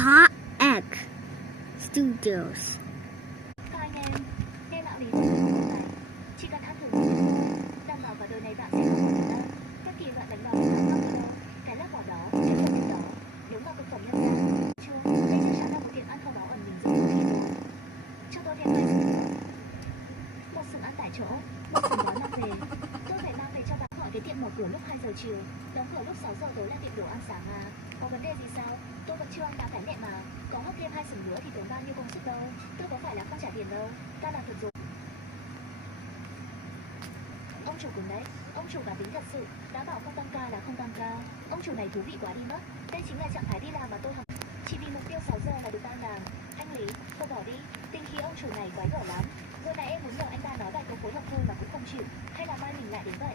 Star Egg Studios. Các anh em, nghe đạo lý của cuộc này, chỉ cần ăn thử một lần, đảm bảo cả đời này bạn sẽ không còn nhớ các kỳ đoạn đánh đỏ của các video, cái lớp vỏ đó, cái phần thịt đó, nếu mà thực phẩm nhân gian, chua, đây chắc chắn là một tiệm ăn kho báu ẩn mình giữa những thịt đồ. Cho tôi thêm 2 sừng, một sừng ăn tại chỗ, một sừng gói mang về. Tôi phải mang về cho bạn. Hỏi cái tiệm mở cửa lúc 2 giờ chiều, đóng cửa lúc 6 giờ tối là tiệm đồ ăn sáng à? Có vấn đề gì sao? Tôi vẫn chưa ăn đã cái mẹ mà. Có hấp thêm 2 sừng nữa thì tốn bao nhiêu công sức đâu. Tôi có phải là không trả tiền đâu. Ta làm thật rồi. Ông chủ cùng đấy. Ông chủ cá tính thật sự. Đã bảo không tăng ca là không tăng ca. Ông chủ này thú vị quá đi mất. Đây chính là trạng thái đi làm mà tôi học. Chỉ vì mục tiêu 6 giờ là được tan làm. Anh Lý, thôi bỏ đi. Tính khí ông chủ này quái gở lắm. Vừa nãy em muốn nhờ anh ta nói vài câu phối hợp thôi mà cũng không chịu. Hay là mai mình lại đến vậy?